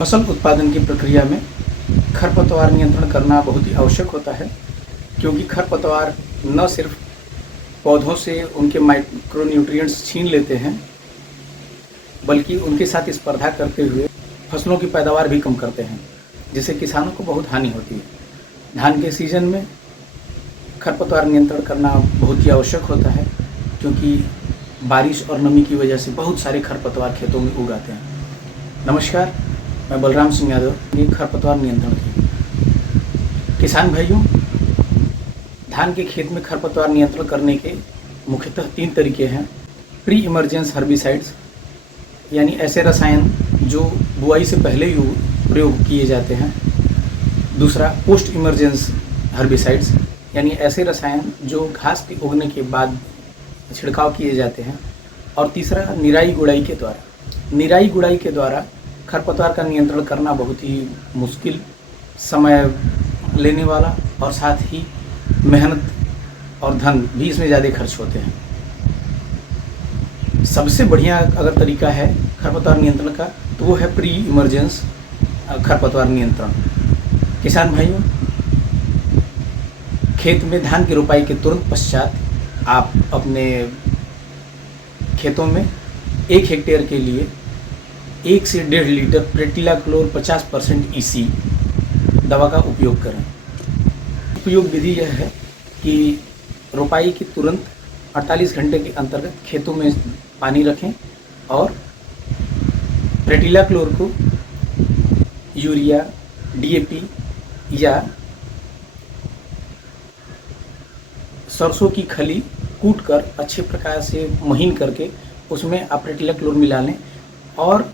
फसल उत्पादन की प्रक्रिया में खरपतवार नियंत्रण करना बहुत ही आवश्यक होता है, क्योंकि खरपतवार न सिर्फ पौधों से उनके माइक्रोन्यूट्रिएंट्स छीन लेते हैं, बल्कि उनके साथ स्पर्धा करते हुए फसलों की पैदावार भी कम करते हैं, जिससे किसानों को बहुत हानि होती है। धान के सीजन में खरपतवार नियंत्रण करना बहुत ही आवश्यक होता है, क्योंकि बारिश और नमी की वजह से बहुत सारे खरपतवार खेतों में उग आते हैं। नमस्कार, मैं बलराम सिंह यादव। ये खरपतवार नियंत्रण की किसान भाइयों, धान के खेत में खरपतवार नियंत्रण करने के मुख्यतः 3 तरीके हैं। प्री इमरजेंस हर्बिसाइड्स, यानी ऐसे रसायन जो बुआई से पहले ही प्रयोग किए जाते हैं। दूसरा, पोस्ट इमरजेंस हर्बिसाइड्स, यानी ऐसे रसायन जो घास के उगने के बाद छिड़काव किए जाते हैं। और तीसरा, निराई गुड़ाई के द्वारा। निराई गुड़ाई के द्वारा खरपतवार का नियंत्रण करना बहुत ही मुश्किल, समय लेने वाला और साथ ही मेहनत और धन भी इसमें ज़्यादा खर्च होते हैं। सबसे बढ़िया अगर तरीका है खरपतवार नियंत्रण का, तो वो है प्री इमरजेंस खरपतवार नियंत्रण। किसान भाइयों, खेत में धान की रोपाई के तुरंत पश्चात आप अपने खेतों में 1 हेक्टेयर के लिए 1 से 1.5 लीटर प्रेटिलाक्लोर 50% EC दवा का उपयोग करें। उपयोग विधि यह है कि रोपाई के तुरंत 48 घंटे के अंतर्गत खेतों में पानी रखें और प्रेटिलाक्लोर को यूरिया, DAP या सरसों की खली कूटकर अच्छे प्रकार से महीन करके उसमें आप प्रेटिलाक्लोर मिला लें और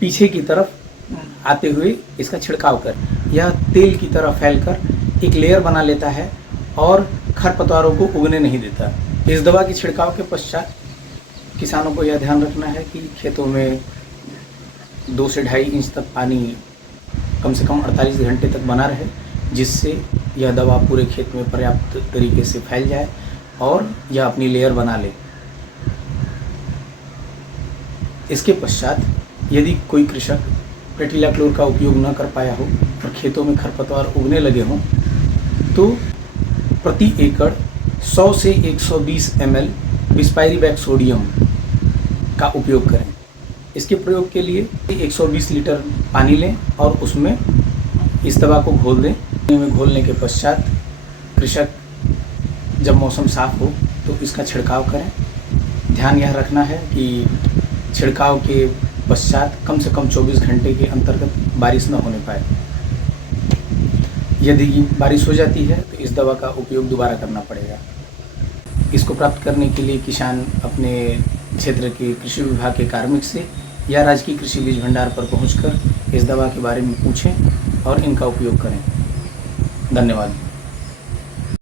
पीछे की तरफ आते हुए इसका छिड़काव करें। यह तेल की तरह फैलकर एक लेयर बना लेता है और खरपतवारों को उगने नहीं देता। इस दवा के छिड़काव के पश्चात किसानों को यह ध्यान रखना है कि खेतों में 2 से 2.5 इंच तक पानी कम से कम 48 घंटे तक बना रहे, जिससे यह दवा पूरे खेत में पर्याप्त तरीके से फैल जाए और यह अपनी लेयर बना ले। इसके पश्चात यदि कोई कृषक प्रेटिलाक्लोर का उपयोग न कर पाया हो और खेतों में खरपतवार उगने लगे हों, तो प्रति एकड़ 100 से 120 ml बिस्पायरिवैक सोडियम का उपयोग करें। इसके प्रयोग के लिए 120 लीटर पानी लें और उसमें इस दवा को घोल दें। में घोलने के पश्चात कृषक जब मौसम साफ हो तो इसका छिड़काव करें। ध्यान यह रखना है कि छिड़काव के पश्चात कम से कम 24 घंटे के अंतर्गत बारिश न होने पाए। यदि बारिश हो जाती है तो इस दवा का उपयोग दोबारा करना पड़ेगा। इसको प्राप्त करने के लिए किसान अपने क्षेत्र के कृषि विभाग के कार्मिक से या राजकीय कृषि बीज भंडार पर पहुंचकर इस दवा के बारे में पूछें और इनका उपयोग करें। धन्यवाद।